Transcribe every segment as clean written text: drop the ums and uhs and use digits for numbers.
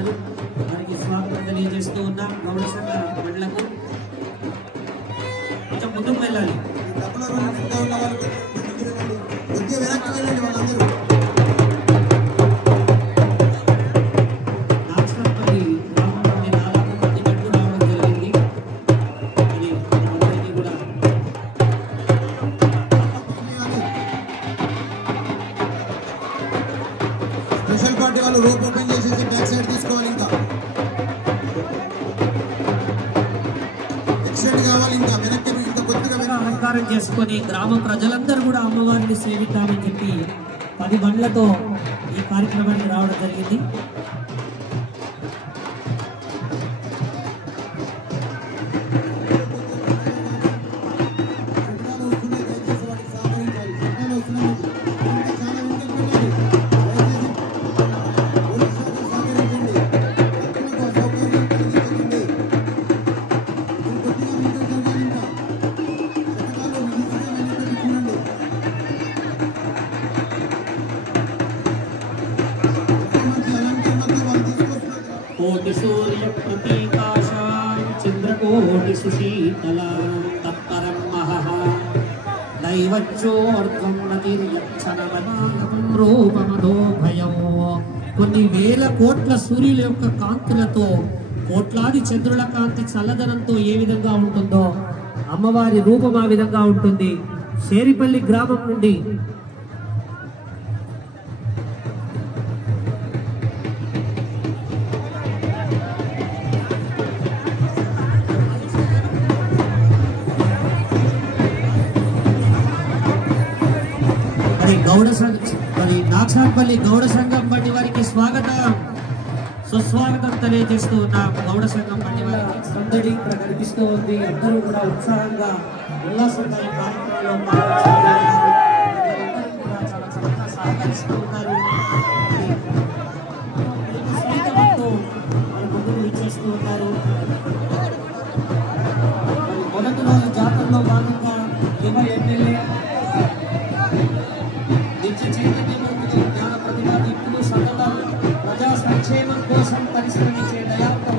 ఉన్నారు. వారికి స్వాగతం తెలియజేస్తూ ఉన్నాం. గౌడ సంఘ మండలకు కొంచెం ముందుకు వెళ్ళాలి. అలంకారం చేసుకొని గ్రామ ప్రజలందరూ కూడా అమ్మవారిని సేవిద్దామని చెప్పి 10 బండ్లతో ఈ కార్యక్రమానికి రావడం జరిగింది. कोटि सूर्य प्रतीकाशां चंद्रकोटि सुशीतलां तत्परं महः दैवच्चोर्ध्वं नतिर्यच्छनवनां रूपमधो भयं. కొన్ని వేల కోట్ల సూర్యుల యొక్క కాంతులతో కోట్లాది చంద్రుల కాంతి చల్లదనంతో ఏ విధంగా ఉంటుందో అమ్మవారి రూపం ఆ విధంగా ఉంటుంది. శేరిపల్లి గ్రామం నుండి నాక్షాట్పల్లి గౌడ సంఘం బండి వారికి స్వాగతం సుస్వాగతం తెలియజేస్తూ ఉన్నాం. గౌడ సంఘం బండి వారికి సందడి కనిపిస్తూ ఉంది. అందరూ కూడా ఉత్సాహంగా ఉల్లాసంగా ఈ కార్యక్రమంలో సహకరిస్తూ ఉన్నారు. ముందుకు ఇచ్చేస్తూ ఉన్నారు. మొదటి రోజు జాతరలో భాగంగా యువ ఎమ్మెల్యే జ్ఞాన ప్రతిభ ఇప్పుడు సతతం ప్రజా సంక్షేమం కోసం పరిశ్రమించే దయాత్మ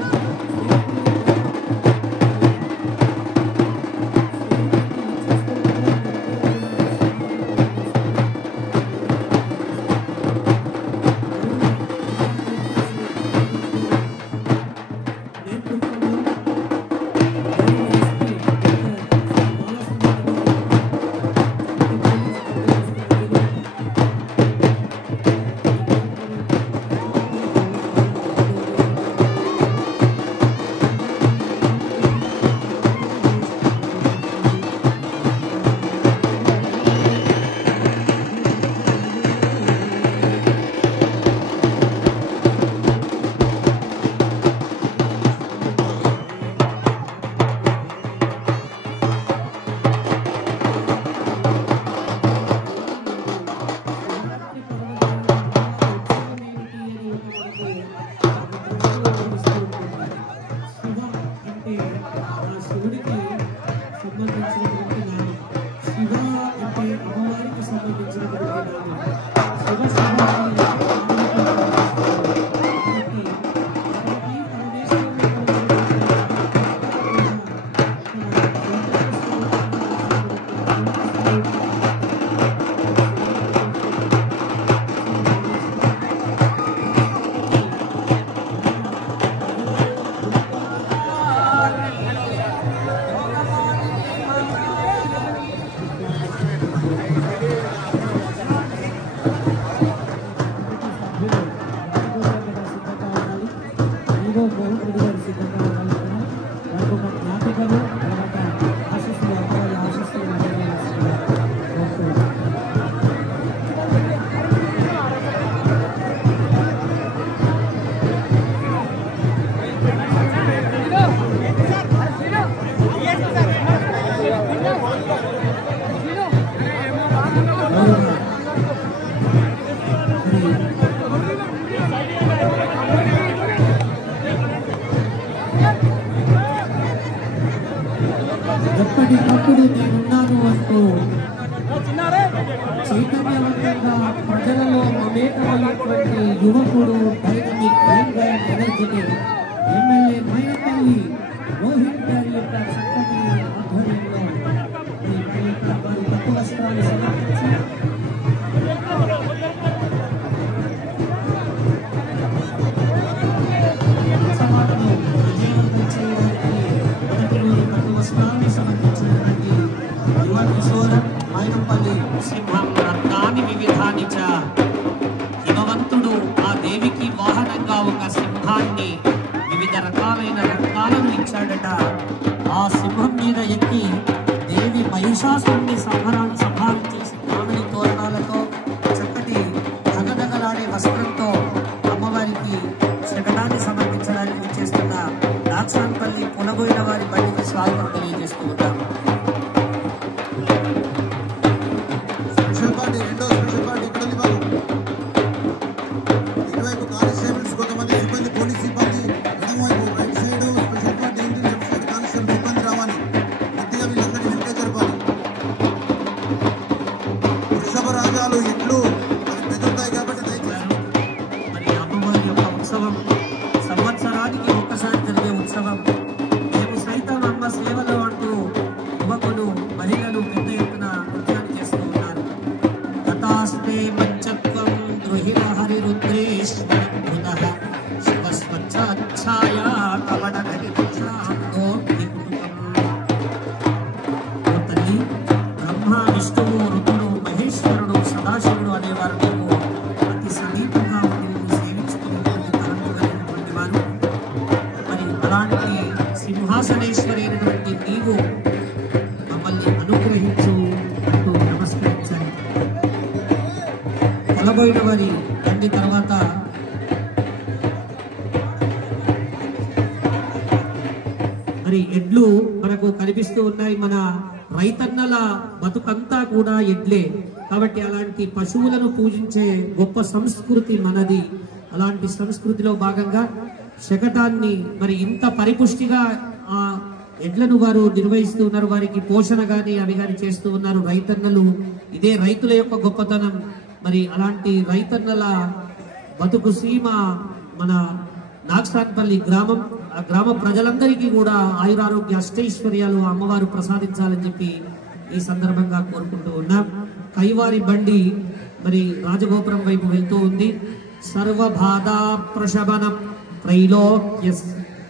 ఎప్పటికప్పుడు నేనున్నాను అంటూ చైతన్యవంతంగా ప్రజలలో మమేకమైనటువంటి యువకుడు బయట ఎమ్మెల్యే మైనపల్లి రోహిత్ గారి యొక్క చక్కటి ఆధ్వర్యంలో వారి పట్టు వస్త్రాన్ని సమర్పించి ఉత్సవాలను విజయవంతం చేయడానికి మొదటి రోజు పట్టు వస్త్రాన్ని సమర్పించినటువంటి యువ కిశోరం మైనంపల్లి సింహం రత్నాన్ని వివిధాన్ని హిమవంతుడు ఆ దేవికి వాహనంగా ఒక సింహాన్ని వివిధ రకాలైన రత్నాలను ఇచ్చాడట. ఆ సింహం మీద ఎక్కి దేవి మహిషాసురుణ్ణి సంహారం చేసి మామిడి తోరణాలతో చక్కటి దగదగలాడే వస్త్రంతో అమ్మవారికి శకటాన్ని సమర్పించడానికి చేస్తున్న నాగసాన్పల్లి పునబోయిన వారి బండికి స్వాగతం తెలియజేస్తూ ఉంటాం. సంవత్సరానికి ఒక్కసారి జరిగే ఉత్సవం. మేము సైతం అమ్మ సేవలో అంటూ యువకులు మహిళలు పెద్ద ఎత్తున నృత్యాన్ని చేస్తూ ఉన్నారు. తథాస్తే మంచత్వం ద్రుహిర హరిరుద్రేశ్వర బృదః శివస్వచ్ఛాయ కవడ తల్లి బ్రహ్మ విష్ణువు రుద్రుడు మహేశ్వరుడు సదాశివుడు అనేవారు మేము అతి సమీపంగా అలాంటి సింహాసనేశ్వరి అయినటువంటి నీవు మమ్మల్ని అనుగ్రహించు అంటూ నమస్కరించాలి. కొలబోయిన వారి తండ్రి తర్వాత మరి ఎడ్లు మనకు కనిపిస్తూ ఉన్నాయి. మన రైతన్నల బతుకంతా కూడా ఎడ్లే కాబట్టి అలాంటి పశువులను పూజించే గొప్ప సంస్కృతి మనది. అలాంటి సంస్కృతిలో భాగంగా శకటాన్ని మరి ఇంత పరిపుష్టిగా ఆ ఎడ్లను వారు నిర్వహిస్తూ ఉన్నారు. వారికి పోషణ గాని అవి గాని చేస్తూ ఉన్నారు రైతన్నలు. ఇదే రైతుల యొక్క గొప్పతనం. మరి అలాంటి రైతన్నల బతుకు సీమ మన నాగసాన్పల్లి గ్రామం. ఆ గ్రామ ప్రజలందరికీ కూడా ఆయురారోగ్య అష్టైశ్వర్యాలు అమ్మవారు ప్రసాదించాలని చెప్పి ఈ సందర్భంగా కోరుకుంటూ ఉన్నాం. కైవారి బండి మరి రాజగోపురం వైపు వెళ్తూ ఉంది. సర్వబాధా ప్రశమనం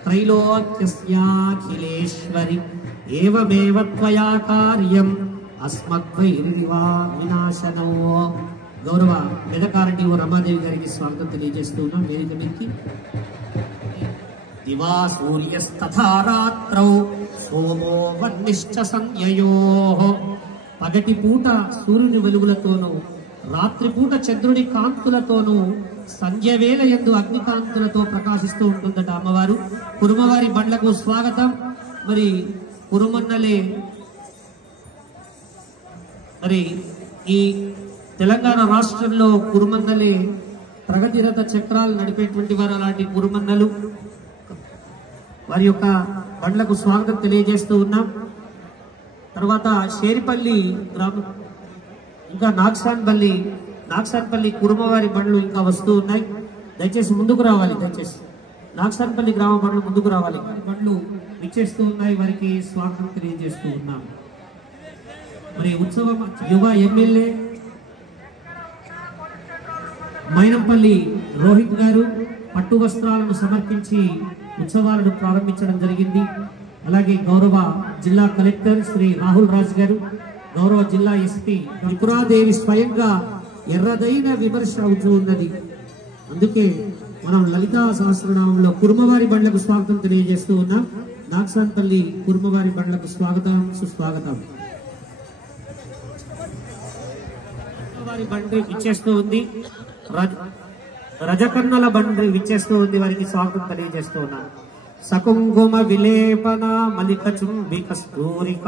త్రైలోక్యస్యాఖిలేశ్వరి ఏవమేవ త్వయా కార్యం అస్మద్వైరివా వినాశనో. గౌరవ మెదకారెడ్డి రమాదేవి గారికి స్వాగతం తెలియజేస్తూ ఉన్నాం వేదిక మీదకి. దివా సూర్యస్తథా రాత్రౌ సోమో వన్నిశ్చ సంయయోః. పగటి పూట సూర్యుని వెలుగులతోనూ రాత్రిపూట చంద్రుడి కాంతులతోనూ సంధ్య వేళ యందు అగ్నికాంతులతో ప్రకాశిస్తూ ఉంటుందట అమ్మవారు. కురుమవారి బండ్లకు స్వాగతం. మరి కురుమన్నలే మరి ఈ తెలంగాణ రాష్ట్రంలో కురుమన్నలే ప్రగతిరథ చక్రాలు నడిపేటువంటి వారు. అలాంటి కురుమన్నలు వారి యొక్క బండ్లకు స్వాగతం తెలియజేస్తూ ఉన్నాం. తర్వాత షేరిపల్లి గ్రామం ఇంకా నాగసాన్పల్లి కురుమవారి బండ్లు ఇంకా వస్తూ ఉన్నాయి. దయచేసి ముందుకు రావాలి. దయచేసి నాగసాన్పల్లి గ్రామ బండ్లు ముందుకు రావాలి. బండ్లు విచ్చేస్తూ ఉన్నాయి. వారికి స్వాగతం తెలియజేస్తూ ఉన్నాం. మరి ఉత్సవం యువ ఎమ్మెల్యే మైనంపల్లి రోహిత్ గారు పట్టు వస్త్రాలను సమర్పించి ఉత్సవాలను ప్రారంభించడం జరిగింది. అలాగే గౌరవ జిల్లా కలెక్టర్ శ్రీ రాహుల్ రాజ్ గారు, గౌరవ జిల్లా ఎస్పీ త్రిపురాదేవి స్వయంగా ఎర్రదైన విమర్శ అవుతూ ఉన్నది. అందుకే మనం లలితా సహస్రనామంలో కురుమవారి బండ్లకు స్వాగతం తెలియజేస్తూ ఉన్నాం. నాగసాన్పల్లి కురుమవారి బండ్లకు స్వాగతం, సుస్వాగతం. వారి బండి విచ్చేస్తూ ఉంది. రజకన్నల బండి విచ్చేస్తూ ఉంది. వారికి స్వాగతం తెలియజేస్తూ ఉన్నాం. సకుంకుమ విలేపన మలిక చుంబి కస్తూరిక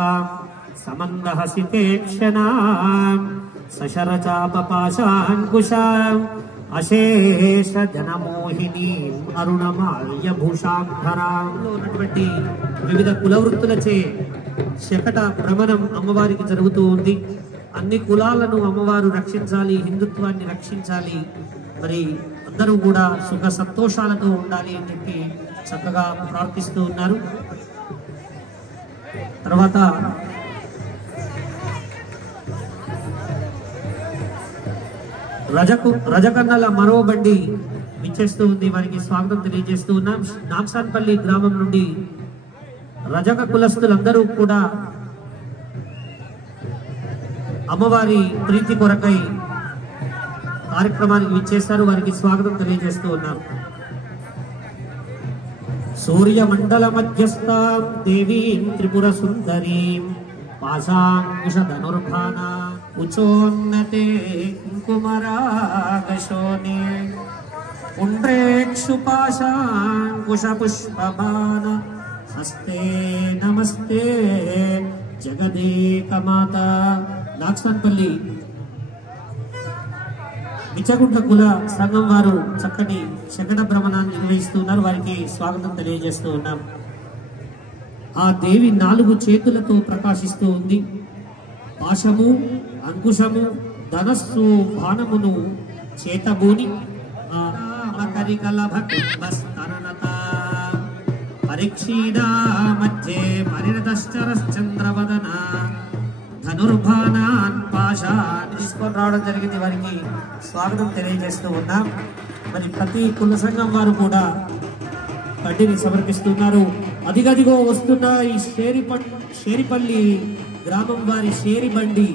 సమందహసితేక్షణా సశరచాపపాశాంకుశాం అశేష జనమోహిని అరుణమాల్యభూషాంధరాంలో ఉన్నటువంటి వివిధ కులవృత్తులచే శకట భ్రమణం అమ్మవారికి జరుగుతూ ఉంది. అన్ని కులాలను అమ్మవారు రక్షించాలి, హిందుత్వాన్ని రక్షించాలి. మరి అందరూ కూడా సుఖ సంతోషాలతో ఉండాలి అని చెప్పి చక్కగా ప్రార్థిస్తూ ఉన్నారు. తర్వాత రజకన్నల మరో బండి విచ్చేస్తూ ఉంది. వారికి స్వాగతం తెలియజేస్తూ ఉన్నాం. నాంసాన్పల్లి గ్రామం నుండి రజక కులస్తులందరూ కూడా అమ్మవారి ప్రీతి కొరకై కార్యక్రమానికి విచ్చేస్తారు. వారికి స్వాగతం తెలియజేస్తూ ఉన్నారు. సూర్యమండల మధ్యస్థాం దేవీం త్రిపుర సుందరీం పాశాంకుశ ధనుర్భాన ఉచోన్నతే కుంకుమరాగశోనే పుండ్రేక్షు పాశాంకుశ పుష్పబాణ హస్తే నమస్తే జగదేకమాత. నాగసాన్పల్లి బిచ్చగుంట కుల సంఘం వారు చక్కటి శకట భ్రమణాన్ని నిర్వహిస్తున్నారు. వారికి స్వాగతం తెలియజేస్తూ ఉన్నాం. ఆ దేవి 4 చేతులతో ప్రకాశిస్తూ ఉంది. పాశము, అంకుశము, ధనస్సు, బాణమును చేతబూని పరీక్షీడా మధ్యే పరిణతశ్చరశ్చంద్రవదన ధనుర్బాణాన్ పాశాన్ తీసుకొని రావడం జరిగింది. వారికి స్వాగతం తెలియజేస్తూ ఉన్నాం. మరి ప్రతి కుల సంఘం వారు కూడా బండిని సమర్పిస్తున్నారు. అదిగదిగో వస్తున్న ఈ షేరిపల్లి గ్రామం వారి షేరి బండి